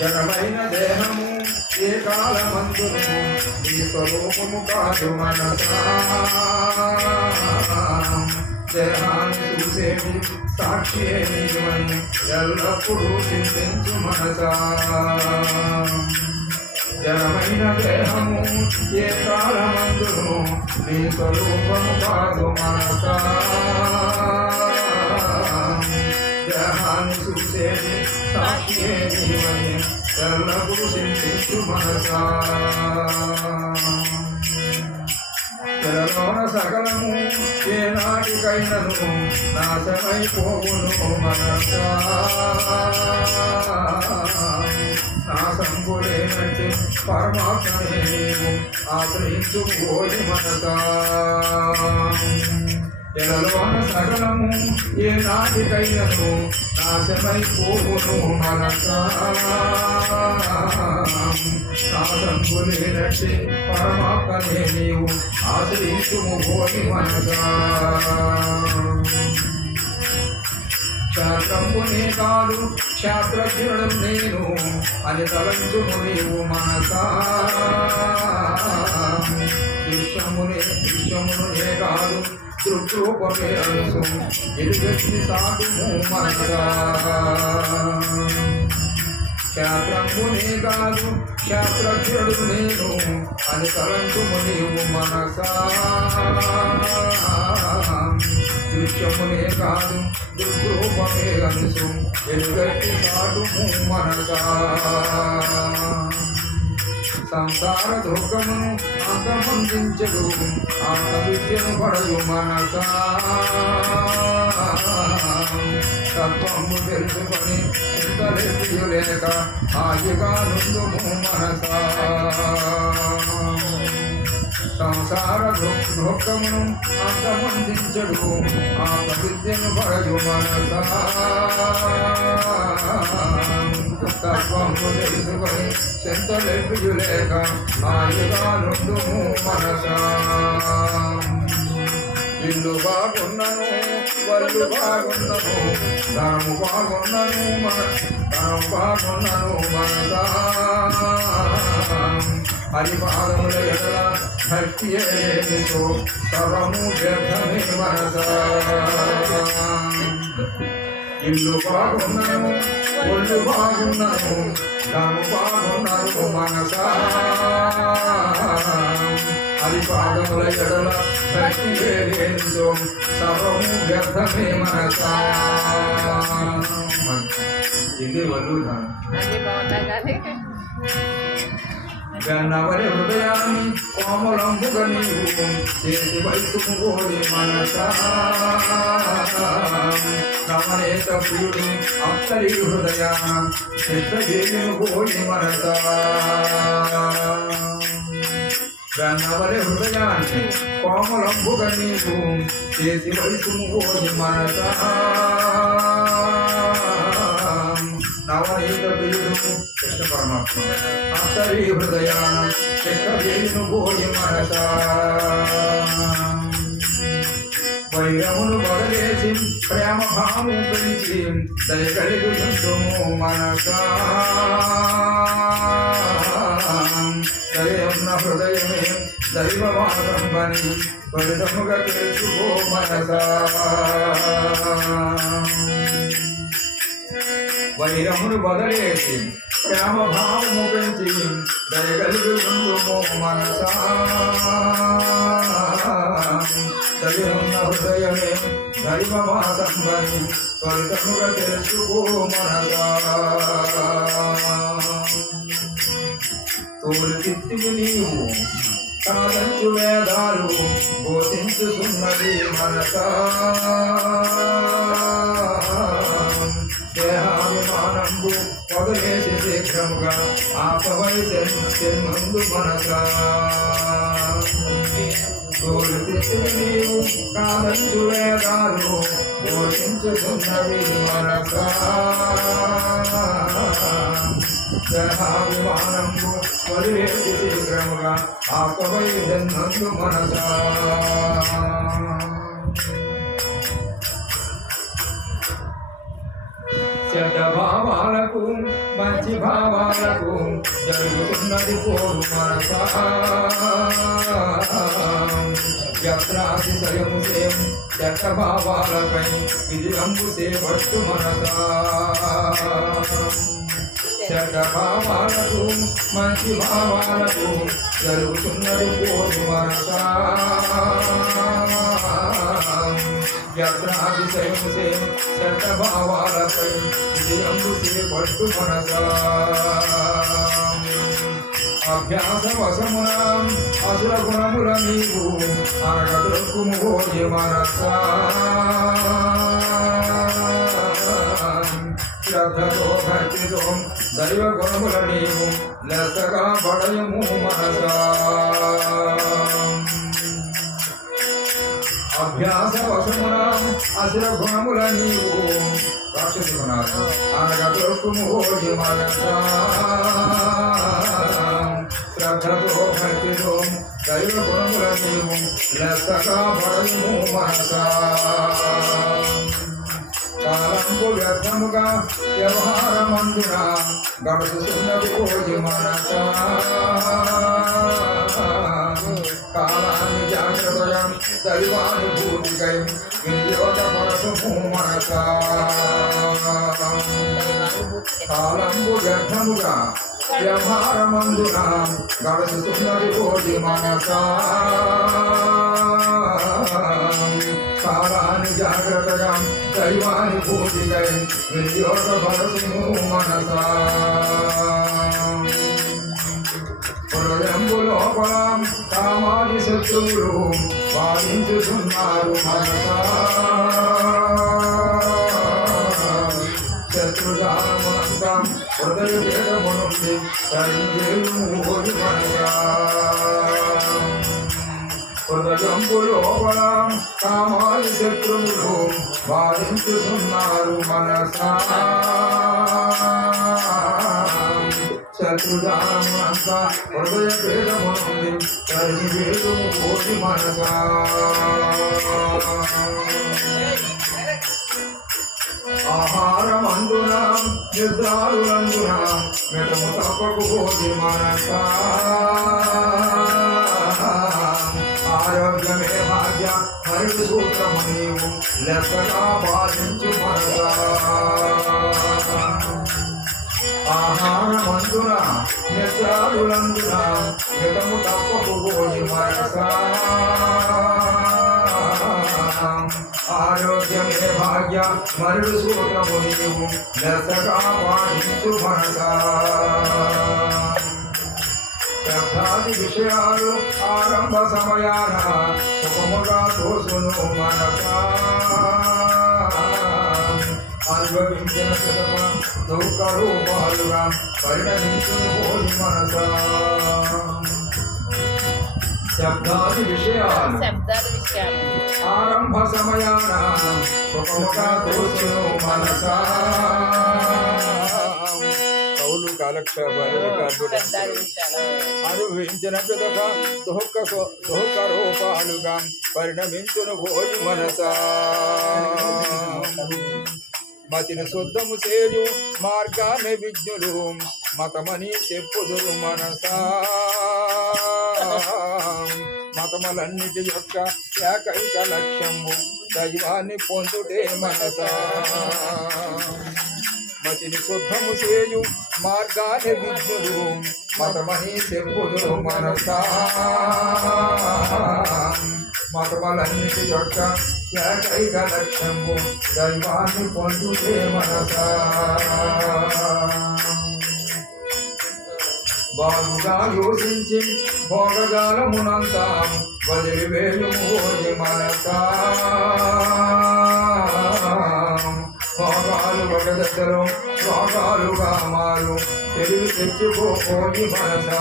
జనమైన దేహము ఏ కాలమందును ఈ స్వరూపము కాదు మనసా దేహాన్ని చూసేది సాక్షి నీవని ఎల్లప్పుడూ చింతించు మనసా జనమైన దేహము ఏ కాలమందును నీ స్వరూపము కాదు మనసా దేహాన్ని చూసేది సాక్షి నీవని ఎల్లప్పుడూ చింతించు మనసా జలలోన సకలము ఏ నాటికైనను నాశమైపోవును మనసా నాశంబులేనంటే పరమాత్మనే నీవు ఆశ్రయించు పోయి మనసా జలలోన సకలము ఏ నాటికైనను నాశమైపోవును మనసా నాశంబులేనంటే పరమాత్మనే నీవు ఆశ్రయించుము పోయి మనసా శాస్త్రమునే కాదు శాస్త్రజ్ఞుడు నేను అని తలంచుము నీవు మనసా దృశ్యమునే కాదు దృక్రూపమే అనుసు ఎరుగట్టి సాగుము మనసా శాస్త్రమునే కాదు శాస్త్రజ్ఞుడు నేను అని తలంచుము నీవు మనసా దృశ్యమునే కాదు దుర్రూపమే అనుసు ఎరుగట్టి సాటుము మనసా సంసార దుఃఖమును అంతమొందించడు ఆత్మ విద్యను పడదు మనసా తత్వము తెలుసుకొని చింతలేక హాయిగా నుండుము మనసా సంసార దుఃఖమును అంతమొందించడు ఆత్మ విద్యను పడదు మనసా తత్వము తెలుసుకొని చింతలేక హాయిగా నుండుము మనసా ఇల్లు బాగున్నను వల్లు బాగున్నను ధనము బాగున్నను ధనం బాగున్నను మనసా హరిపాదముల ఎడల భక్తి ఏమితో సర్వము వ్యర్థమే మనసా. ఇల్లు బాగున్నాను ఒళ్ళు బాగున్నాను తాను బాగున్నాను మనసా. అది పాదముల ఎడల భక్తి ఏమితో సర్వము వ్యర్థమే మనసా. ఇది వదులుతాను అన్ని బాగున్నా కానీ గన్నవరి హృదయాన్ని కోమలంబుగా నీవు చేసి వయసుకు పోయి మనసా. నవనేత ప్రియుడు అత్తరి హృదయాన చిత్తజీవిను పోయి మనసా. గన్నవరి హృదయాన్ని కోమలంబుగా నీవు చేసి వయసుకు పోయి మనసా. నవనీత ప్రియుడు కృష్ణ పరమాత్మ అత్తరి హృదయాన చిత్తజీవిను పోయి మనసా. వైరమును బదలేసి ప్రేమ భాము పెంచి దయగలిగి ఉంటుము మనసా. దయన్న హృదయమే దైవమాత్రమని ఫలితముగా తెలుసుకో మనసా. వైరమును బదలేసి ప్రేమ భావము పెంచి దయగలిగి ఉండుము మనసా. దయన్న హృదయమే దైవమాసంబని ఫలితముగా తెలుసుకో మనసా. తోలు తిత్తివి నీవు కాదంచు వేదాలు బోధించుతున్నది మనసా. దేహాభిమానంబు వదిలేసి శీఘ్రముగా ఆపవై చెన్నందు మనసా. తోలు తిత్తివి నీవు కాదంచు వేదాలు బోధించుతున్నది మనసా. దేహాభిమానంబు వదిలేసి శీఘ్రముగా ఆపవై చెన్నందు మనసా. చెడ్డ భావాలకు మంచి భావాలకు జరుగుతున్నది పోరు మనసా. యత్రాతిశయము సేం చెడ్డ భావాలపై ఇది అంబు సేపట్టు మనసా. చెడ్డ భావాలకు మంచి భావాలకు జరుగుతున్నది పోరు మనసా. యత్రాతిశయము సేం చెడ్డ భావాలపై ఇది అంబు సేపట్టు మనసా. అభ్యాస వశమున అసుర గుణముల నీవు అనగదొక్కుము పోయి మనసా. శ్రద్ధతో భక్తితో దైవ గుణముల నీవు లెసగా పడయము మనసా. అభ్యాస వశమున అసుర గుణముల నీవు రాక్షసి గుణాలు అనగదొక్కుము పోయి మనసా. శ్రద్ధతో భక్తితో దైవ గుణముల నీవు లెసగా పడయము మనసా. కాలంపు వ్యర్థముగా వ్యవహారమందున గడుచుతున్నది పోయి మనసా. కాలాన్ని జాగ్రత్తగా దైవానుభూతికై వినియోగపరచుము మనసా. కాలంపు వ్యర్థముగా వ్యవహారమందున గడుచుతున్నది పోయి మనసా. కాలాన్ని జాగ్రత్తగా దైవాన్ని పూర్తికై వినియోగపరచుము మనసా. హృదయంబు లోపల కామాది శత్రువులు వాదించుతున్నారు మనసా. శత్రుజాలమునంతా హృదయ భేదము నుండి తరిగేయుమోయి మనసా. హృదయంబు లోపల కామాది శత్రువులు వాదించుతున్నారు మనసా. శత్రుజాలమునంతా హృదయ భేదము నుండి తరిగేయుమోయి మనసా. ఆహారమందున నిద్రాలునందున మితము తప్పకు పోయి మనసా. లెక్కగా బాధించు మనసా ఆహారమందున నిద్రాదులందున మితము తప్పకపోయి మనసా ఆరోగ్యమే భాగ్య మరుడు సూత్రము నీవు లెక్కగా బాధించు మనసా శబ్దాది విషయాలు ఆరంభ సమయాన సుఖముగా తోసును మనసా అనుభవించిన సుఖమ దుఃఖ రూపాలుగా పరిణమించును పోయి మనసా శబ్దాది విషయాలు ఆరంభ సమయాన సుఖముగా తోసును మనసా కౌలు కాలక్షేపాలు అనుభవించిన పిదక దుఃఖ రూపాలుగా పరిణమించును పోయి మనసా మతిని శుద్ధము చేయు మార్గాన్ని విజ్ఞులు మతమని చెప్పుదురు మనసా మతములన్నిటి యొక్క ఏకైక లక్ష్యము దైవాన్ని పొందుటే మనసా మతిని శుద్ధము చేయు మార్గాన్ని విజ్ఞులు మతమని చెప్పుదురు మనసా మతములన్నిటి యొక్క ఏకైక లక్ష్యము దైవాన్ని పొందుతే మనసా బాగుగా యోచించి భోగజాలమునంతా వదిలివేయుమోయి మనసా భోగాలు ఒక దశలో రోగాలుగా మారు తెలివి తెచ్చుకోపోయి మనసా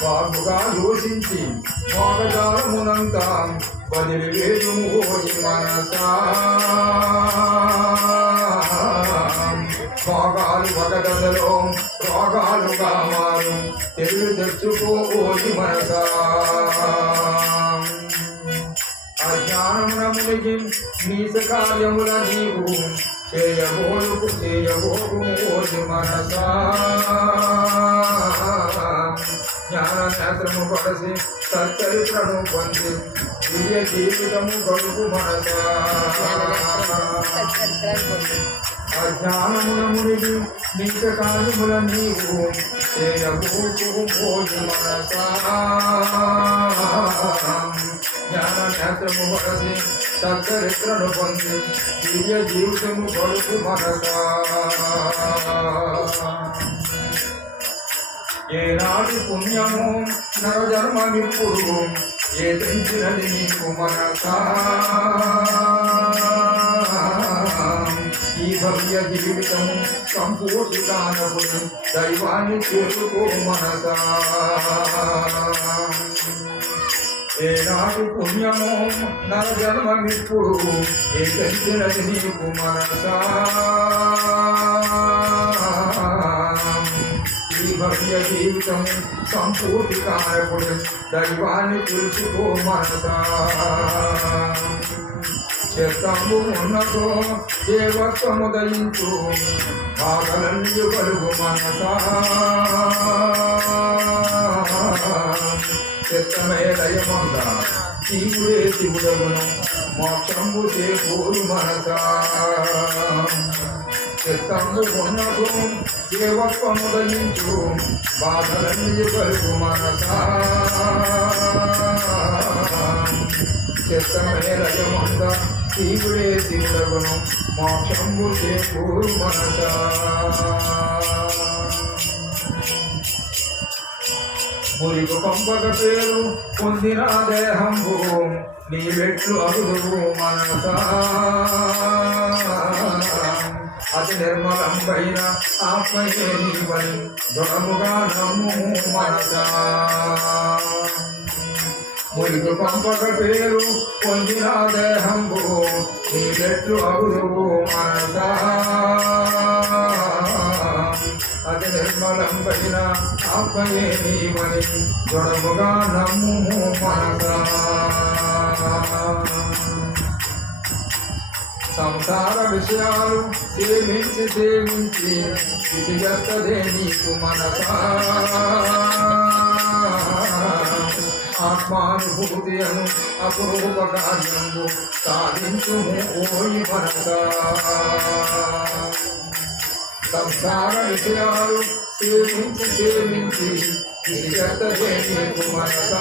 బాగుగా యోచించి భోగజాలమునంతా వదిలివేయుమోయి మనసా భోగాలు ఒక దశలో రోగాలుగా మారు తెలివి తెచ్చుకోపోయి మనసా అజ్ఞానమున మునిగి నీచ కార్యముల నీవు చేయబోయి మనసా జ్ఞాన నేత్రము పడసి సచ్చరిత్రను పొంది దివ్య జీవితము గడుపు మనసా అజ్ఞానమున మునిగి నీచ కార్యముల నీవు చేయబోయి మనసా జ్ఞాన నేత్రము పడసి సచ్చరిత్రను పొంది దివ్య జీవితము గడుపు మనసా ఏనాటి పుణ్యము నరజన్మమిప్పుడు ఏ తెంచినది నీకు మనసా ఈ భవ్య జీవితము సంపూర్తి కానప్పుడు దైవాన్ని చేరుకో మనసా ఏనాటి పుణ్యము నరజన్మమిప్పుడు ఏ తెంచినది నీకు మనసా ఈ భవ్య జీవితం సంపూర్తి కానప్పుడు దైవాన్ని తెలుసుకో మనసా చిత్తము ఉన్నతో దేవత్వము దయించు భాగలన్నీ కలుగు మనసా చిత్తమే లయమంద శివుడే శివుడగును మోక్షంబు చేకూరు మనసా చిత్తంబు ఉన్నదు దేవత్వము దయించు బాధలన్నీ కలుగు మనసా చిత్తమే లయమంద శివుడే శివుడగును మోక్షంబు చేకూరు మనసా మురిగు పంపక పేరు పొందిన దేహంబు నీవెట్లు అగుదువు మనసా అతి నిర్మలంబైన ఆత్మయే నీవని దృఢముగా నమ్ము మనసా మురిగు పంపక పేరు పొందిన దేహంబు నీవెట్లు అగుదువు మనసా అతి నిర్మలంబైన ఆత్మయే నీవని దృఢముగా నమ్ము మనసా సంసార విషయాలు సేవించి విసిగత్తదే నీకు మనసా ఆత్మానుభూతి అను అపురూప కార్యము సాధించుము ఓయి మనసా సంసార విషయాలు సేవించి నీకు మనసా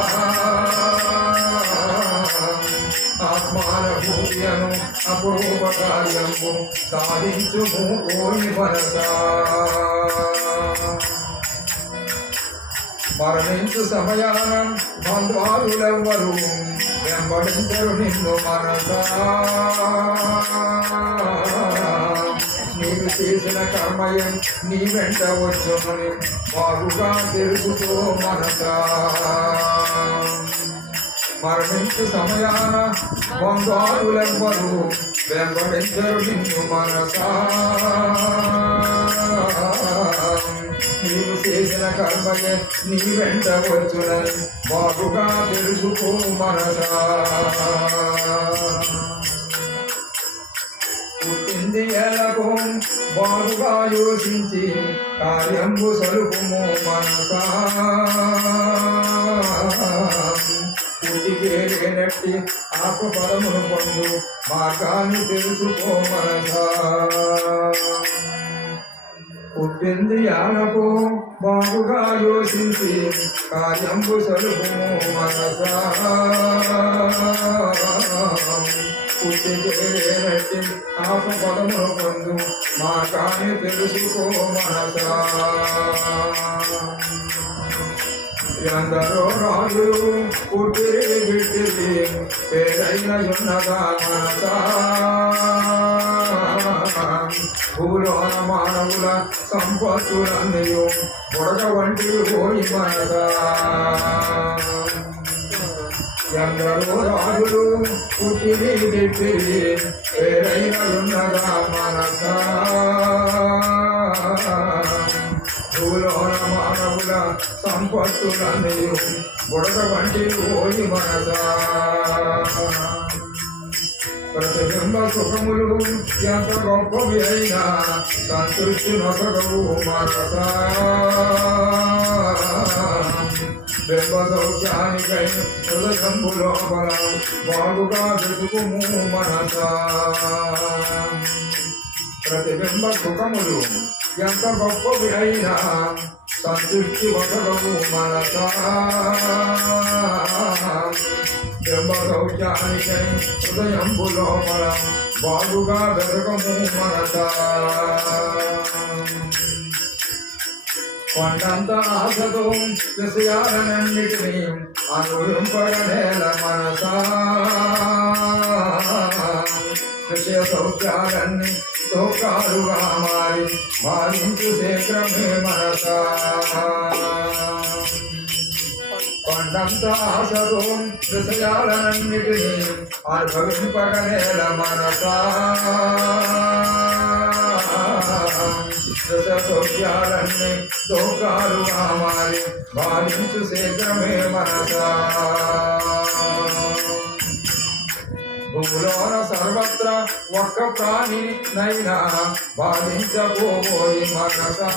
ఆత్మానుభూతి అను అపూర్వ కార్యము సాధించుము ఓయి మనసా మరణించు సమయాన బంధువులెవ్వరు వెంబడించరు నిన్ను మనసా నీవు చేసిన కర్మయం నీ వెంట వచ్చునని బాగుగా తెలుసుకో మనసా మరణించు సమయాన బంధువులెవ్వరు వెంబడించరు నిన్ను మనసా నీవు చేసిన కర్మయే నీ వెంట వచ్చునని బాగుగా తెలుసుకో మనసా పుట్టింది ఎలకు బాగుగా యోచించి కార్యంబు సలుపుము మనసా పుట్టికే లేనట్టి ఆకు పదమును పొందు మార్గాన్ని తెలుసుకో మనసా పుట్టింది ఆనకు బాగుగా యోచించి కార్యంబు సలుపుము మనసా పుట్టికేనట్టి ఆకు పదమును పొందు మార్గాన్ని తెలుసుకో మనసా ఎందరో రాజులు పుట్టిరి బిట్టిరి పేరైన ఉన్నదా మనసా భూలోన మానవుల సంపత్తులన్నయు బుడగ వంటి పోయి మనసా ఎందరో రాజులు పుట్టిరి బిట్టిరి పేరైన ఉన్నదా మనసా భూలోన మానవుల సంపత్తులన్నయు బుడగ వంటి పోయి మనసా ప్రతిబింబ సుఖములు ఎంత గొప్పవి అయినా సంతృష్టి నొసగవు మనసా బింబ సౌఖ్యానికై హృదయంబు లోపల బాగుగా వెతుకుము మనసా ప్రతిబింబ సుఖములు ఎంత గొప్పవి అయినా సంతృష్టి వసగవు మనసా బింబ సౌఖ్యానికై హృదయంబు లోపల బాగుగా వెతకము మనసా కొండంత ఆశతో విషయాలన్నిటినీ అనుభవింపగనేల మనసా విషయ సౌఖ్యాలన్నీ తోకాలుగా మారి బాధించు శీఘ్రమే మనసా కొండంత ఆశతో విషయాలన్నిటినీ అనుభవింపగనేల మనసా విషయ సౌఖ్యాలన్నీ తోకాలుగా మారి బాధించు శీఘ్రమే మనసా భూలోన సర్వత్ర ఒక్క ప్రాణి నైనా బాధించబోయి మనసా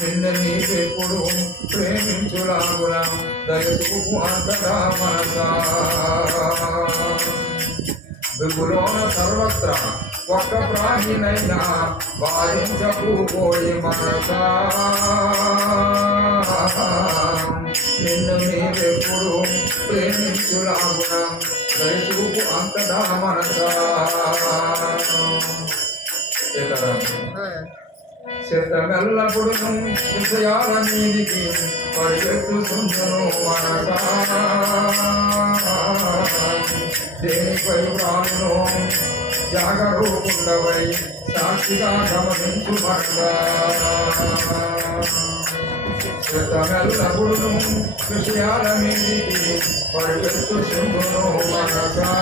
నిన్ను నీవెప్పుడు ప్రేమించులాగున దయసుకు అంతటా మనసా భూలోన సర్వత్ర ఒక్క ప్రాణినైనా బాధించబోయి మనసా నిన్ను నీవెప్పుడు ప్రేమించులాగున దయచూపు అంతటా మనసా చిత్తమెల్లప్పుడు విషయాల మీదికి పరిగెత్తుతుందును మనసా దేనిపై ప్రాణును జాగరూకుండవై సాక్షిగా గమనించు మనసా చిత్తమెల్లప్పుడు విషయాల మీదికి పరిగెత్తుతుందును మనసా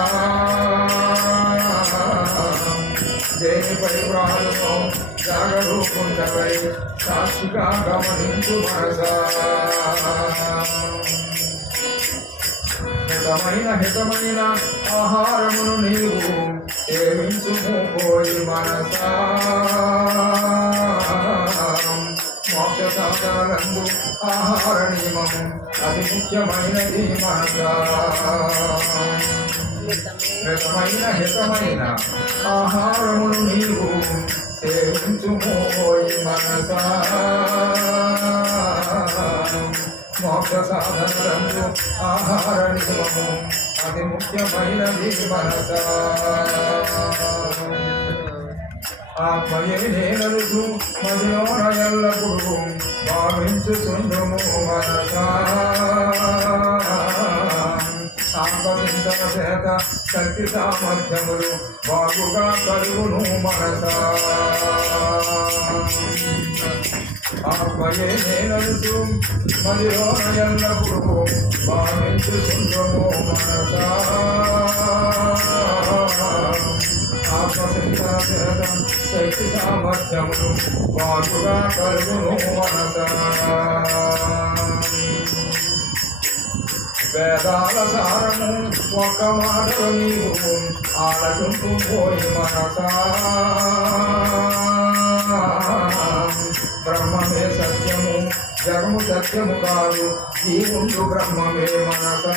దేనిపై ప్రాణును జాగరూకుండవై సాక్షిగా గమనించు మనసా హితమైన ఆహారమును నీవు సేవించుము పోయి మనసా మోక్ష సాధన సాధనలందు ఆహార నియమము అతి ముఖ్యమైనది మనసా. హితమైన ఆహారమును నీవు సేవించుమోయి మనసా. మోక్ష సాధనలందు ఆహార నియమము అతి ముఖ్యమైనది మనసా. ఆత్మయే నేనలుసు మదిలోన ఎల్లప్పుడు భావించుచుండుము మనసా. ఆత్మచింతన చేత శక్తి సామర్థ్యములు బాగుగా కలుగును మనసా. ఆత్మయే నేనలుసు మదిలోన ఎల్లప్పుడు భావించుచుండుము మనసా. ఆత్మచింతన చేత శక్తి సామర్థ్యములు బాగుగా కలుగును మనసా. వేదాల సారము ఒక్క మాటలో నీవు ఆలకుంటూ పోయి మనసా. బ్రహ్మమే సత్యము జగము సత్యము కాదు జీవుండు బ్రహ్మమే మనసా.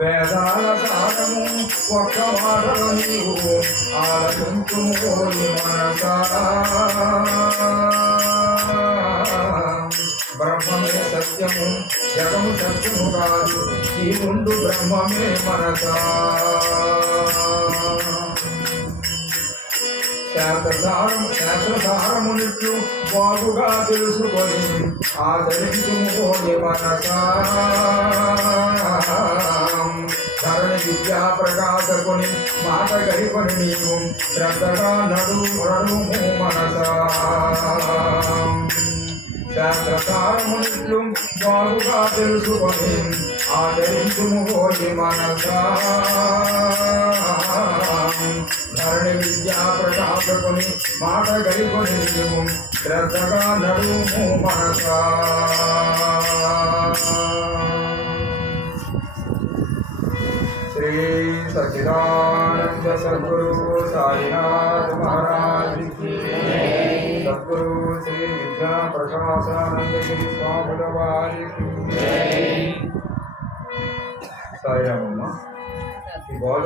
వేదాల సారము ఒక్క మాటలో నీవు ఆలకుంటూ పోయి మనసా. బ్రహ్మమే సత్యము జగము సత్యము కాదు జీవుండు బ్రహ్మమే మనసా. శాస్త్రసారమునిట్లు బాగుగా తెలుసుకొని ఆచరించుకోని మనసా. ధరణి విద్యా ప్రకాశకుని మాట గరికొని నీవు శ్రద్ధగా నడుము మనసా. శాస్త్రసారమునిట్లు బాగుగా తెలుసుకొని ఆచరించుము పోయి మనసా. ధరణి విద్యా ప్రకాశకుని మాట గరికొని నీవు శ్రద్ధగా నడుము మనసా. శ్రీ సచ్చిదానంద సద్గురు సాయినాథ్ మహారాజ్ की సద్గురు శ్రీ విద్యా ప్రకాశానందగిరి స్వాముల వారికి సాయిరామమ్మ. ఈ బోధ